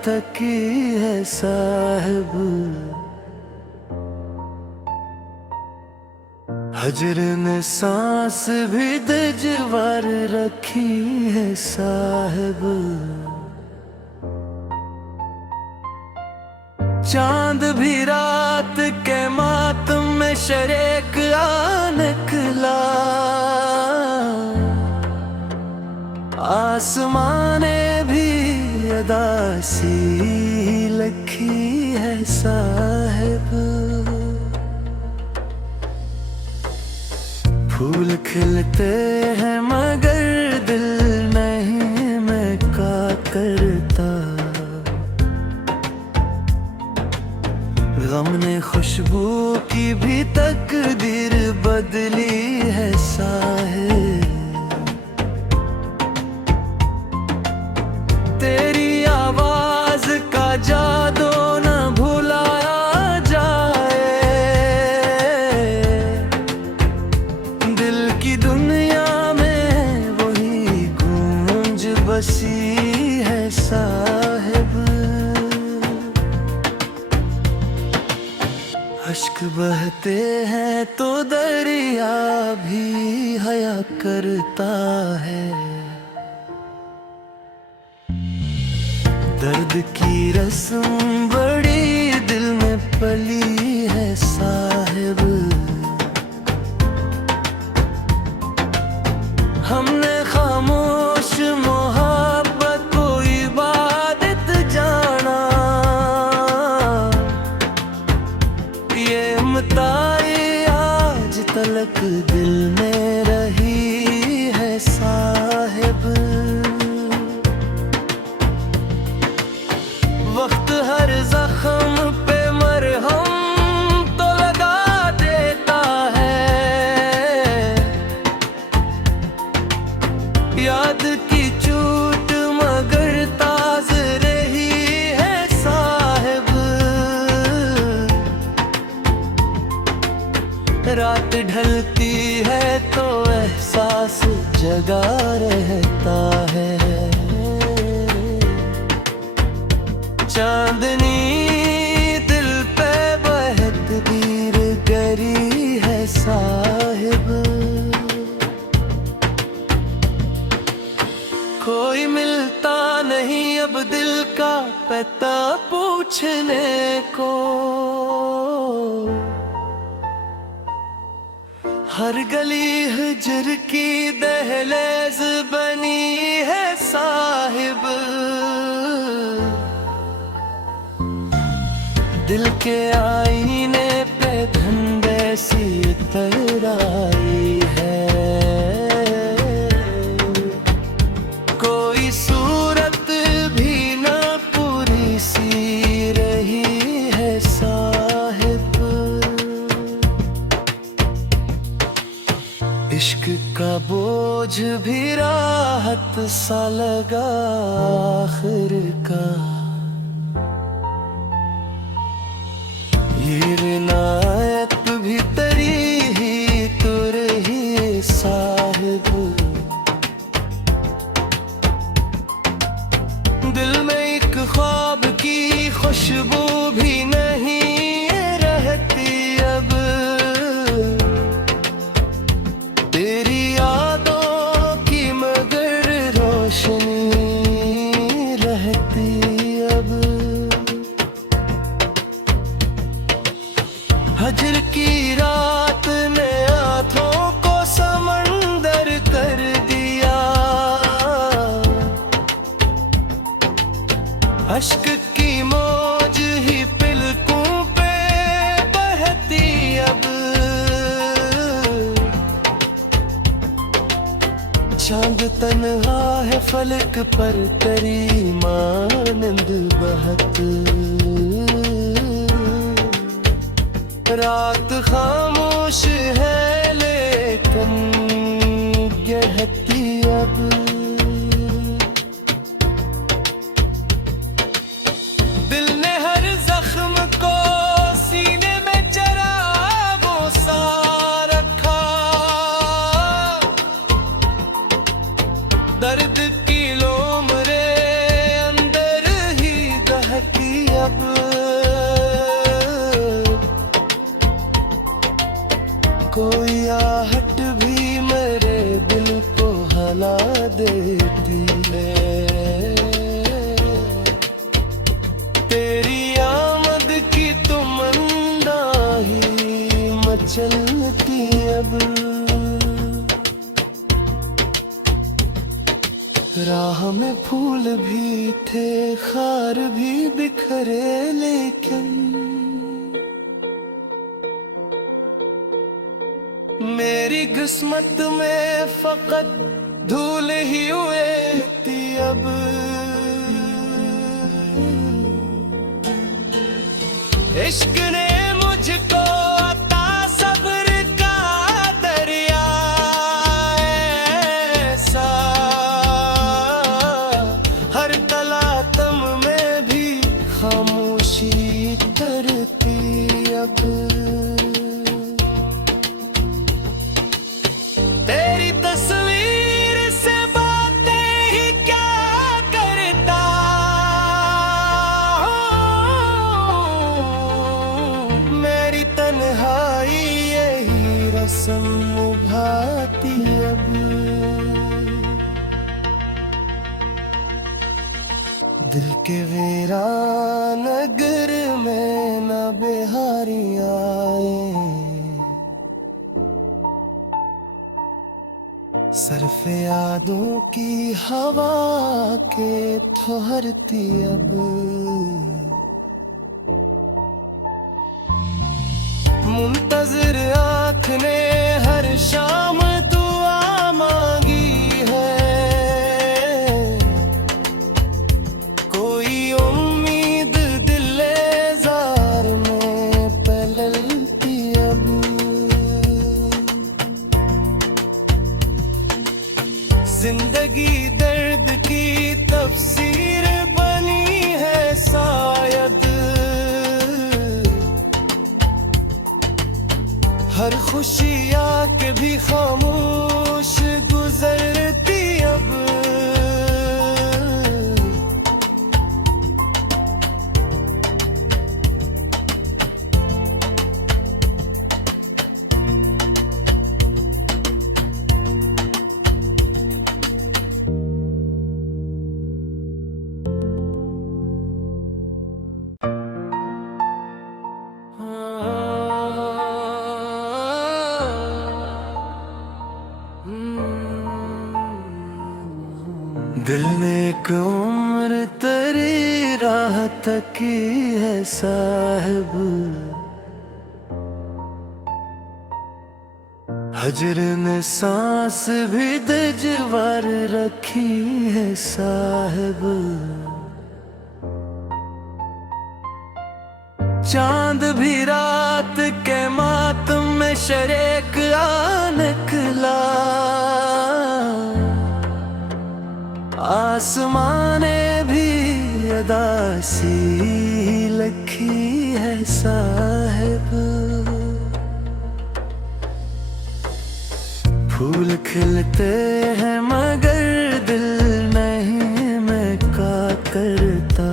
थकी है साहिब। हजर ने सांस भी दुश्वार रखी है साहिब। चांद भी रात के मातम में शरीक आ निकला। आसमाने भी अदासी लखी है साहिब। फूल खिलते हैं मगर दिल नहीं मैं क्या करता। गम ने खुशबू की भी तकदीर बदली है साहिब। तेरी आवाज का जादू न भुलाया जाए। दिल की दुनिया में वही गूंज बसी है साहिब। अश्क बहते हैं तो दरिया भी हया करता है। दर्द की रस्म बड़ी दिल में पली है साहिब। हमने खामोश मोहब्बत को इबादत जाना। ये मताई आज तलक दिल में रही है साहिब। वक्त हर जख्म पे मरहम तो लगा देता है। याद की चोट मगर ताज रही है साहिब। रात ढलती है तो एहसास जगा रहता है। चांदनी दिल पे बहत तीर करी है साहिब। कोई मिलता नहीं अब दिल का पता पूछने को। हर गली हिजर की दहलीज बनी है साहिब। दिल के आईने पे धंधे सी तराई है। कोई सूरत भी ना पूरी सी रही है साहिब। इश्क का बोझ भी राहत सा लगा आखिर का। ये नायत भी तेरी ही तो रही साहिब। दिल में एक ख्वाब की खुशबू भी नहीं रहती अब। तेरी यादों की मगर रोशनी रहती अब। हजर की रात ने आँखों को समंदर कर दिया। अश्क की मौज ही पिलकों पे बहती अब। चांद तन्हा है फलक पर तेरी मानंद बहत। रात खामोश है लेकिन कहती अब। दिल ने हर जख्म को सीने में चरागों सा रखा। दर्द की लोमरे अंदर ही तेरी आमद की तमन्ना ही मचलती अब। राह में फूल भी थे, खार भी बिखरे, लेकिन मेरी किस्मत में फकत धूल ही उड़ती अब। इश्क ने मुझको अता सब्र का दरिया ऐसा, हर तलातम में भी खामोशी तरती अब। तेरी तस्वीर से बातें ही क्या करता हूँ, मेरी तन्हाई यही रस्म निभाती अब। दिल के वीरान नगर में न बिहारी आए, सरफ यादों की हवा के ठहरती अब। मुंतज़िर आँख ने हर शाम दुआ मांगी है, कोई उम्मीद दिल-ए-ज़ार में पलती अब। जिंदगी दर्द की तफसीर बनी है शायद, हर खुशी आके भी खामोश गुजरती अब। दिल ने एक उम्र तेरी राह तकी है साहिब, हजर ने सांस भी दजवार रखी है साहिब। चांद भी रात के मातम में शरीक आ निकला, आसमाने भी अदा सी लखी है साहिब। फूल खिलते हैं मगर दिल नहीं मैं का करता,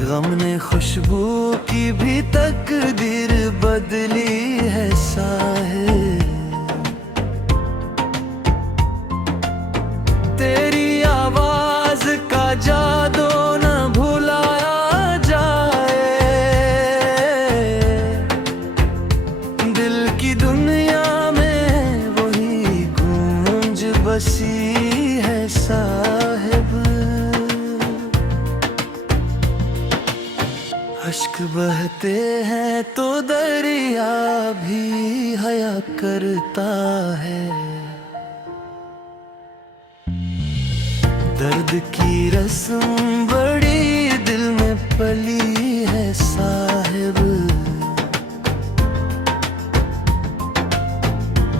गम ने खुशबू की भी तकदीर बदली है साहिब। तेरी आवाज का जादू न भुलाया जाए, दिल की दुनिया में वही गूंज बसी है साहिब। अश्क बहते हैं तो दरिया भी हया करता है, दर्द की रस्म बड़ी दिल में पली है साहिब।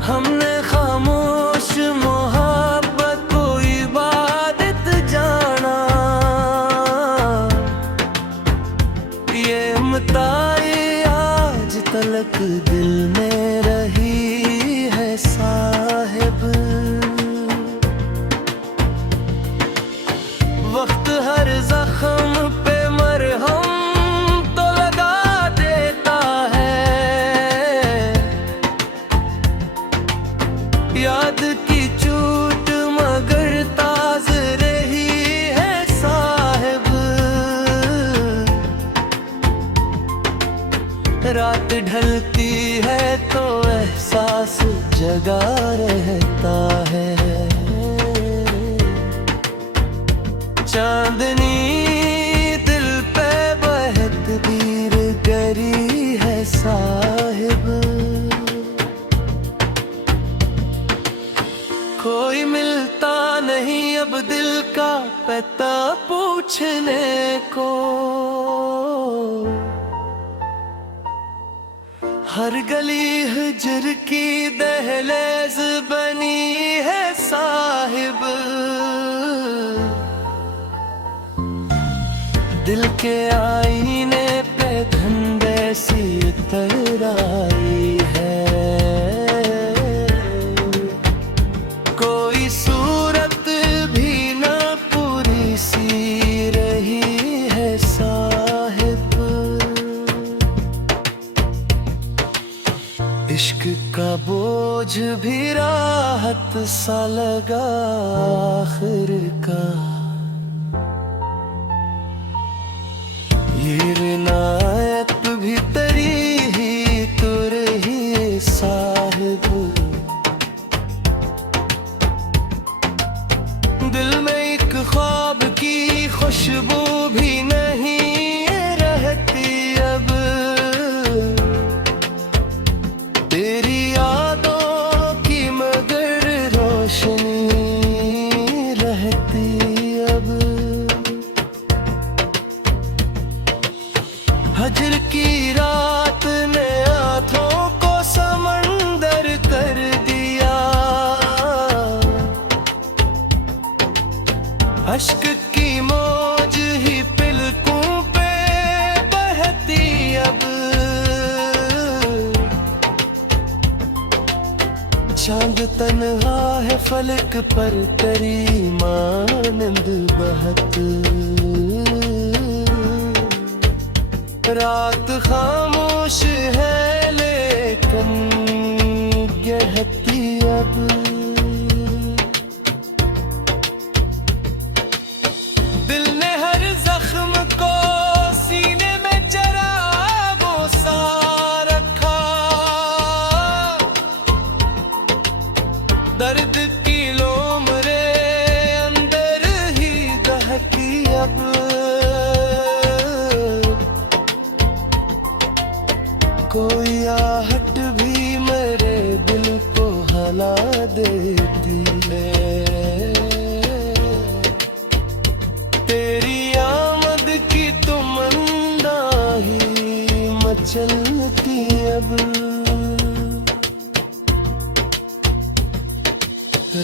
हमने खामोश मोहब्बत को इबादत जाना, ये मताई आज तलक दिल में रही है साहिब। वक्त हर जख्म पे मरहम तो लगा देता है, याद की चोट मगर ताज़ रही है रात ढलती है तो एहसास जगा रहता है। चांदनी दिल पे बहत तीर गरी है साहिब। कोई मिलता नहीं अब दिल का पता पूछने को। हर गली हिजर की दहलीज बनी है साहिब। दिल के आईने पे धंधे सी उतर आई है। कोई सूरत भी ना पूरी सी रही है साहिब। इश्क का बोझ भी राहत सा लगा आखिर का। ये नायत भी तेरी ही तो रही साहिब। दिल में एक ख्वाब की खुशबू भी नहीं रहती अब। तेरी यादों की मगर रोशनी रहती अब। हजर की रात ने आँखों को समंदर कर दिया। अश्क की मौज ही पिलकों पे बहती अब। चांद तन्हा है फलक पर तेरी मानंद बहत। रात खामोश है लेकिन कहती अब। दिल ने हर जख्म को सीने में चरागों सा रखा। दर्द की लोमरे अंदर ही दहकी अब। कोई आहट भी मेरे दिल को हला देती है। तेरी आमद की तमन्ना ही मचलती अब।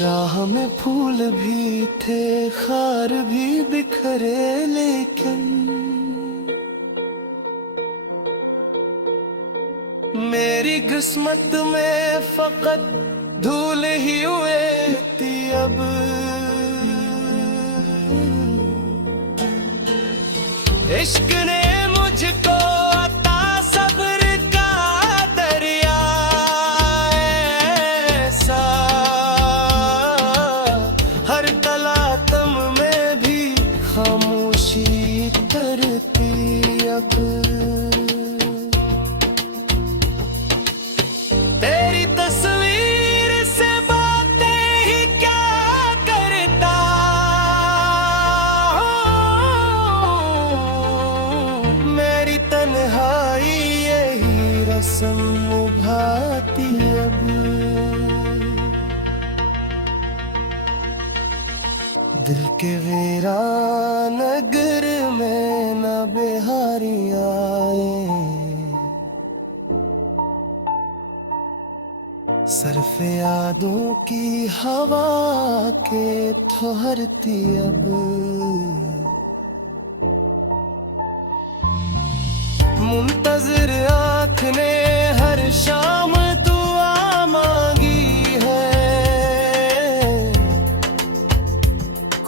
राह में फूल भी थे खार भी बिखरे लेकिन मेरी किस्मत में फकत धूल ही हुए थी अब। इश्क ने मुझको अता सब्र का दरिया ऐसा। हर तलातम में भी खामोशी तरती अब। तेरी तस्वीर से बातें ही क्या करता हूँ। मेरी तन्हाई यही रस्म भाती अब। दिल के वीरान नगर में न बिहारी आए। सरफ यादों की हवा के ठहरती अब। मुंतज़िर आँख ने हर शाम दुआ मांगी है।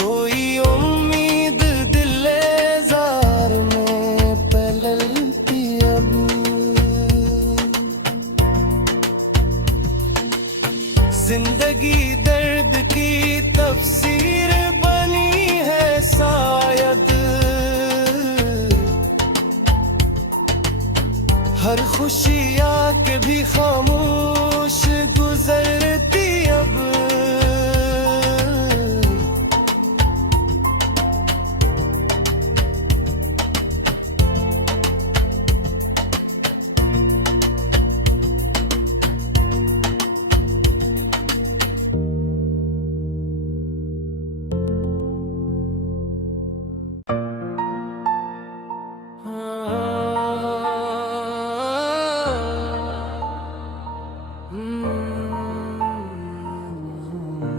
कोई उम्मीद दिल-ए-ज़ार में पलती अब। जिंदगी दर्द की तफसीर बनी है शायद। खुशियाँ के भी खामोश गुजरती अब।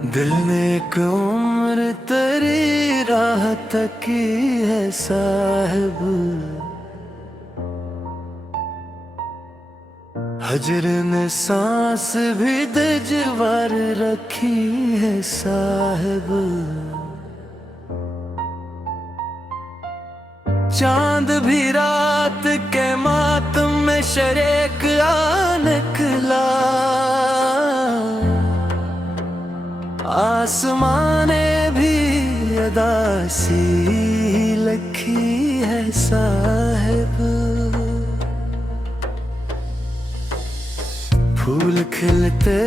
दिल ने एक उम्र तेरी राह तकी है साहिब, हजर ने सांस भी दजवार रखी है साहिब। चांद भी रात के मातम में शरीक आ निकला, आसमाने भी अदा सी लखी है साहिब। फूल खिलते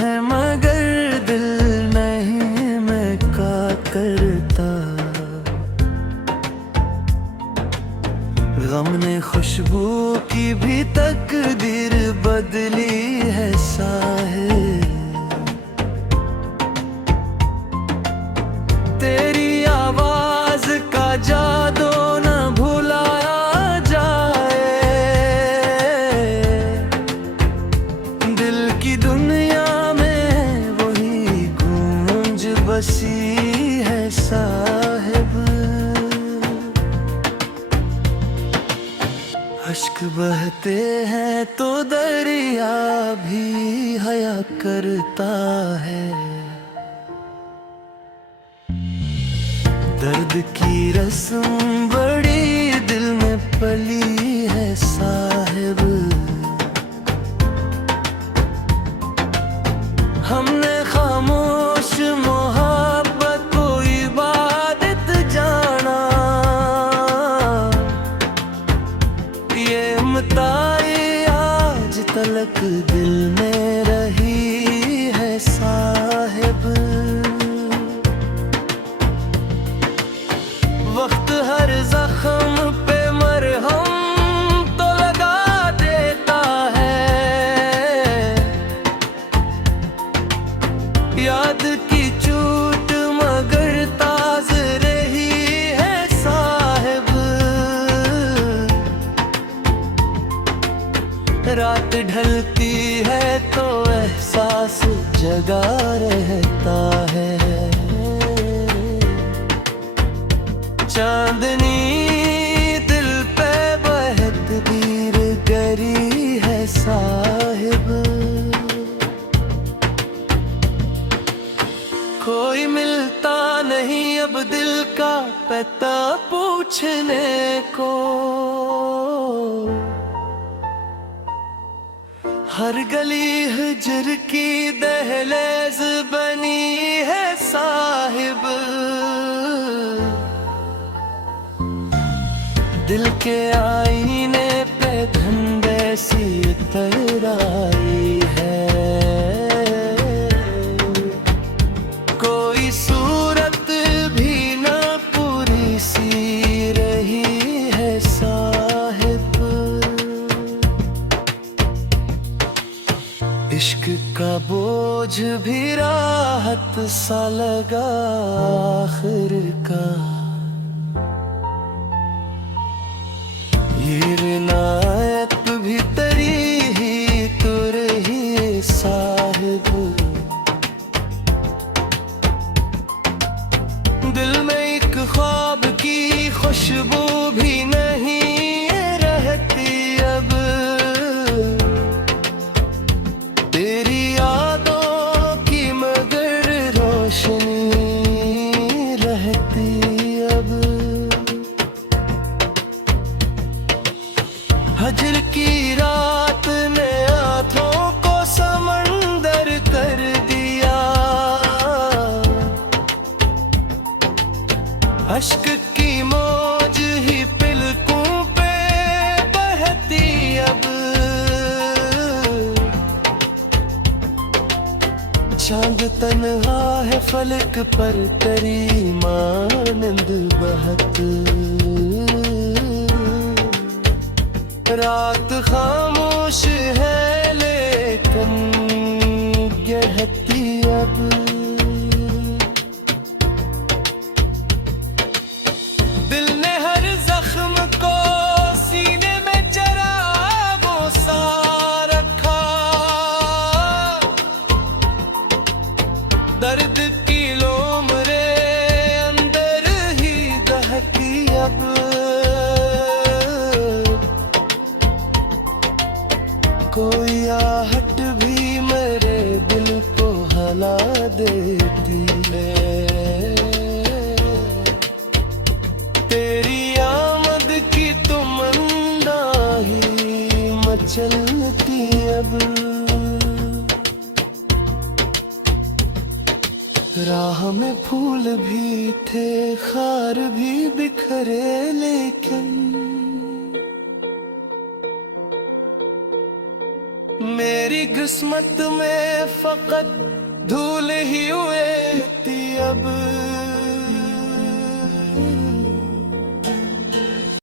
हैं मगर दिल नहीं मैं का करता, गम ने खुशबू की भी तकदीर बदली है साहिब। तेरी आवाज का जादू न भुलाया जाए, दिल की दुनिया में वही गूंज बसी है साहिब। अश्क बहते हैं तो दरिया भी हया करता है, दर्द की रस्म बड़ी दिल में पली है साहिब। हमने खामोश मोहब्बत को इबादत जाना, ये मताई आज तलक दिल में रही है साहिब। वक्त हर जख्म पे मरहम तो लगा देता है, याद की चोट मगर ताज रही है साहिब। रात ढलती है तो एहसास जगा रहता है, चांदनी दिल पे बहत दीर गरी है साहिब। कोई मिलता नहीं अब दिल का पता पूछने को, हर गली हिजर की दहलीज बनी है साहिब। दिल के आईने पे धंधे सी तराई है, कोई सूरत भी ना पूरी सी रही है साहिब। इश्क का बोझ भी राहत सा लगा आखिर का, ये नायत भी तेरी ही तो रही साहिब। दिल में एक ख्वाब की खुशबू भी नहीं रहती अब, तेरी यादों की मगर रोशनी रहती अब। हजर की रात ने आँखों को समंदर कर दिया, अश्क की मौज ही पलकों पे बहती अब। चांद तन्हा है फलक पर तेरी मानंद बहक, रात खामोश है लेकिन कहती अब, दिल ने हर जख्म को सीने में चरागों सा रखा, दर्द की लोमरे अंदर ही दहकी अब, कोई आहट भी मेरे दिल को हला देती है, तेरी आमद की तमन्ना ही मचलती अब, राह में फूल भी थे खार भी बिखरे लेकिन मेरी किस्मत में फकत धूल ही हुए थी अब।